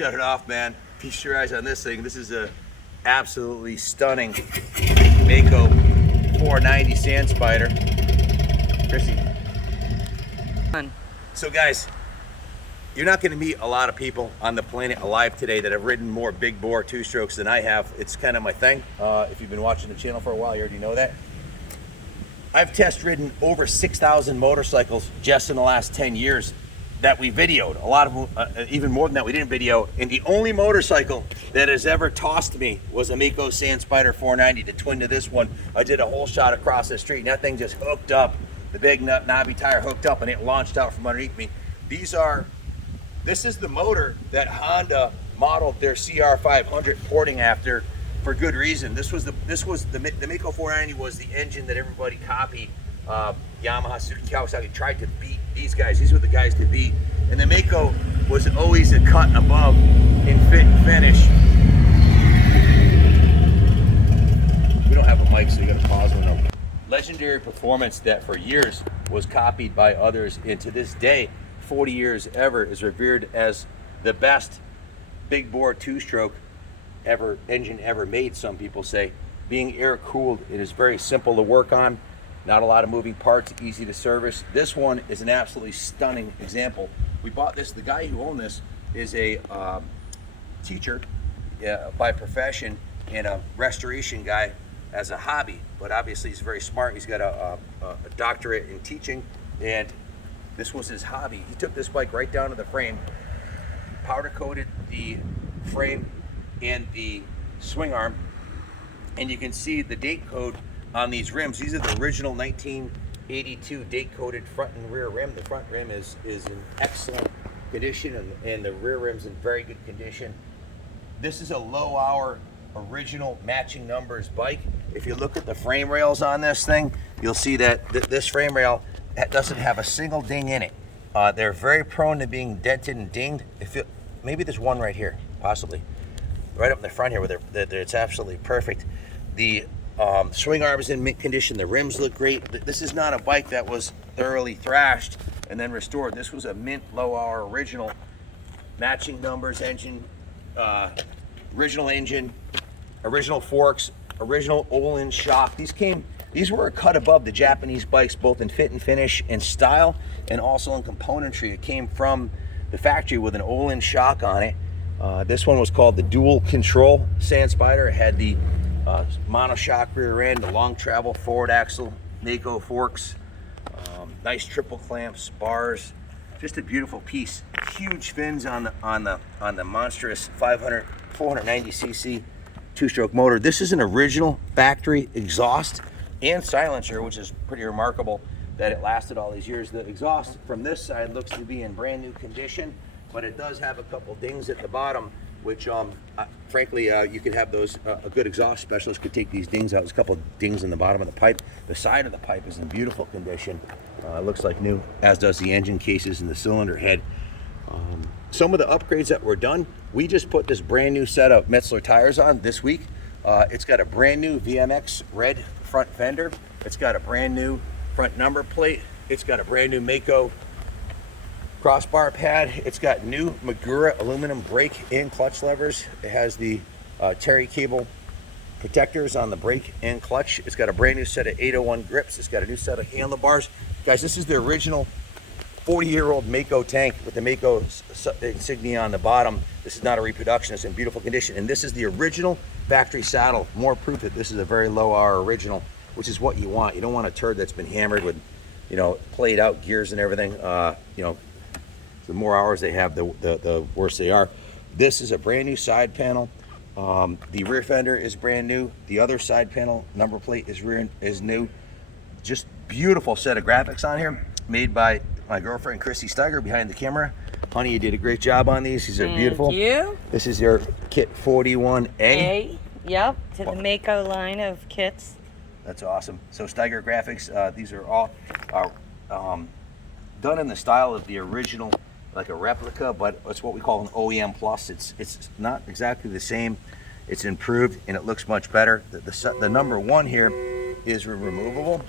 shut it off, man. Feast your eyes on this thing. This is a absolutely stunning Mako 490 sand spider. Chrissy. So guys, you're not going to meet a lot of people on the planet alive today that have ridden more big bore two-strokes than I have. It's kind of my thing. If you've been watching the channel for a while, you already know that. I've test ridden over 6,000 motorcycles just in the last 10 years that we videoed. A lot of them, even more than that, we didn't video. And the only motorcycle that has ever tossed me was a Mako Sand Spider 490, the twin to this one. I did a whole shot across the street and that thing just hooked up. The big knobby tire hooked up and it launched out from underneath me. This is the motor that Honda modeled their CR500 porting after for good reason. The Mako 490 was the engine that everybody copied. Yamaha, Suzuki, Kawasaki tried to beat these guys. These were the guys to beat. And the Mako was always a cut above in fit and finish. We don't have a mic, so you gotta pause one up. Legendary performance that for years was copied by others, and to this day, 40 years ever, is revered as the best big bore two-stroke engine ever made, some people say. Being air cooled, it is very simple to work on. Not a lot of moving parts, easy to service. This one is an absolutely stunning example. We bought this, the guy who owned this is a teacher by profession and a restoration guy as a hobby, but obviously he's very smart. He's got a doctorate in teaching, and this was his hobby. He took this bike right down to the frame, powder coated the frame and the swing arm, and you can see the date code on these rims. These are the original 1982 date coded front and rear rim. The front rim is in excellent condition and the rear rim's in very good condition. This is a low hour original matching numbers bike. If you look at the frame rails on this thing, you'll see that this frame rail doesn't have a single ding in it. They're very prone to being dented and dinged. Maybe there's one right here, possibly. Right up in the front here, where it's absolutely perfect. The swing arm is in mint condition. The rims look great. This is not a bike that was thoroughly thrashed and then restored. This was a mint low hour original, matching numbers engine, original engine, original forks, original Olin shock. These were a cut above the Japanese bikes, both in fit and finish and style, and also in componentry. It came from the factory with an Olin shock on it. This one was called the dual control Sand Spider. It had the monoshock rear end, the long travel forward axle, Mako forks, nice triple clamps, bars, just a beautiful piece. Huge fins on the monstrous 490cc two-stroke motor. This is an original factory exhaust and silencer, which is pretty remarkable that it lasted all these years. The exhaust from this side looks to be in brand new condition, but it does have a couple dings at the bottom, which frankly, you could have those, a good exhaust specialist could take these dings out. There's a couple of dings in the bottom of the pipe. The side of the pipe is in beautiful condition. It looks like new, as does the engine cases and the cylinder head. Some of the upgrades that were done, we just put this brand new set of Metzler tires on this week. It's got a brand new VMX red front fender. It's got a brand new front number plate. It's got a brand new Mako crossbar pad. It's got new Magura aluminum brake and clutch levers. It has the Terry cable protectors on the brake and clutch. It's got a brand new set of 801 grips. It's got a new set of handlebars. Guys, this is the original 40-year-old Mako Tank with the Mako insignia on the bottom. This is not a reproduction. It's in beautiful condition. And this is the original factory saddle. More proof that this is a very low hour original, which is what you want. You don't want a turd that's been hammered with, played out gears and everything. The more hours they have, the worse they are. This is a brand new side panel. The rear fender is brand new. The other side panel number plate is new. Just beautiful set of graphics on here, made by my girlfriend Chrissy Steiger behind the camera. Honey, you did a great job on these. These are beautiful. Thank you. This is your kit 41A. Yep, to the Mako line of kits. That's awesome. So Steiger graphics. These are all done in the style of the original, like a replica, but it's what we call an OEM plus. It's not exactly the same. It's improved and it looks much better. The number one here is removable.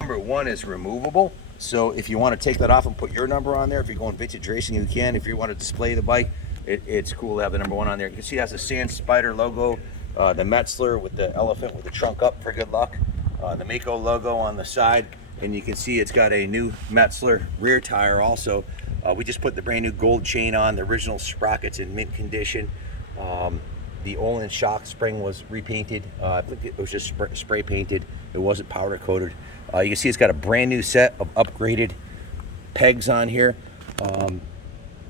Number one is removable. So if you want to take that off and put your number on there, if you're going vintage racing, you can. If you want to display the bike, it's cool to have the number 1 on there. You can see it has the Sand Spider logo, the Metzler with the elephant with the trunk up for good luck, the Mako logo on the side, and you can see it's got a new Metzler rear tire also. We just put the brand new gold chain on, the original sprockets in mint condition. The Olin shock spring was repainted. I think it was just spray painted. It wasn't powder coated. You can see it's got a brand new set of upgraded pegs on here.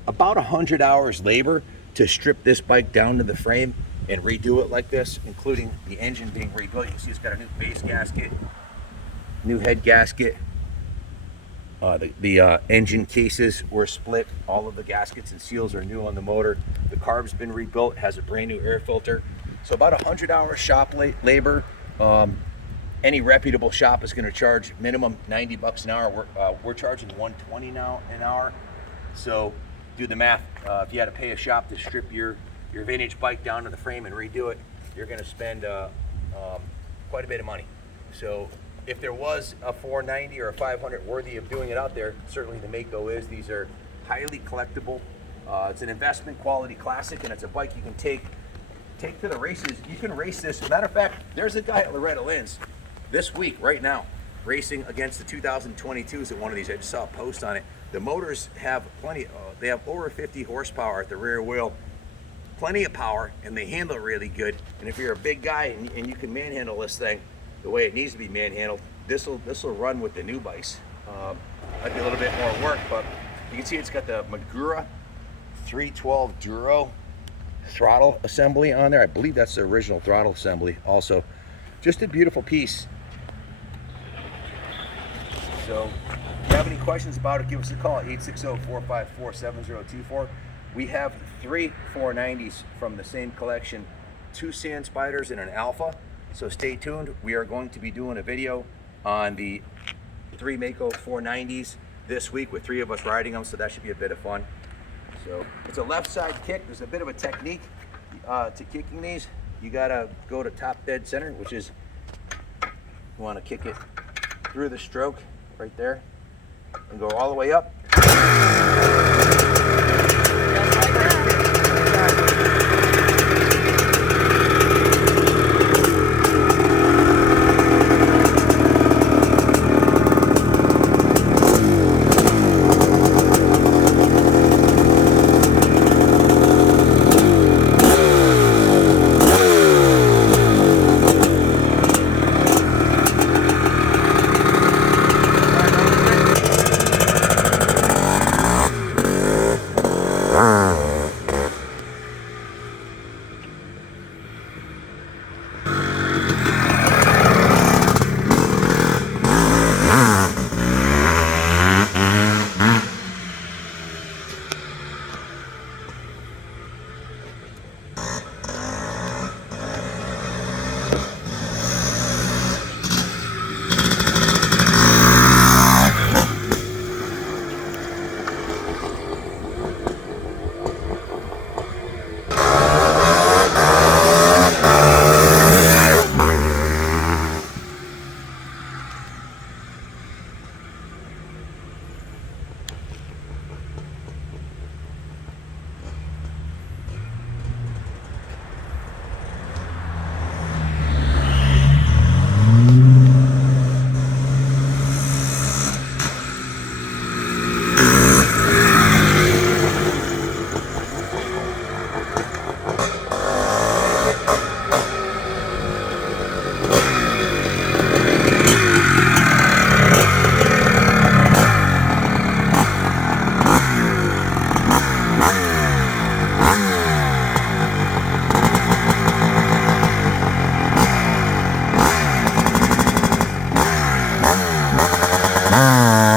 About 100 hours labor to strip this bike down to the frame and redo it like this, including the engine being rebuilt. You can see it's got a new base gasket, new head gasket. The engine cases were split. All of the gaskets and seals are new on the motor. The carb's been rebuilt, has a brand new air filter. So about 100 hours shop labor. Any reputable shop is going to charge minimum 90 bucks an hour. We're charging 120 now an hour. So do the math. If you had to pay a shop to strip your vintage bike down to the frame and redo it, you're going to spend quite a bit of money. So if there was a 490 or a 500 worthy of doing it out there, certainly the Mako is. These are highly collectible. It's an investment quality classic, and it's a bike you can take to the races. You can race this. Matter of fact, there's a guy at Loretta Lynn's this week, right now, racing against the 2022s at one of these. I just saw a post on it. The motors have plenty. They have over 50 horsepower at the rear wheel, plenty of power, and they handle really good. And if you're a big guy and you can manhandle this thing the way it needs to be manhandled, this will run with the new bikes. Might be a little bit more work, but you can see it's got the Magura 312 Duro throttle assembly on there. I believe that's the original throttle assembly also. Just a beautiful piece. So if you have any questions about it, give us a call, 860-454-7024. We have 3 490s from the same collection, 2 Sand Spiders and an Alpha. So stay tuned. We are going to be doing a video on the 3 Mako 490s this week with 3 of us riding them, so that should be a bit of fun. So it's a left side kick. There's a bit of a technique to kicking these. You gotta go to top dead center, which is, you wanna kick it through the stroke right there and go all the way up. Ah.